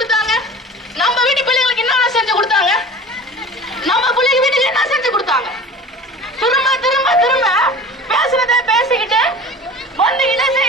கொடுத்தாங்க? நம்ம வீட்டு பிள்ளைங்களுக்கு என்ன செஞ்சு கொடுத்தாங்க? நம்ம பிள்ளைங்க வீட்டுக்கு என்ன செஞ்சு கொடுத்தாங்க? திரும்ப திரும்ப திரும்ப பேசுறத பேசிக்கிட்டு வந்து இலசை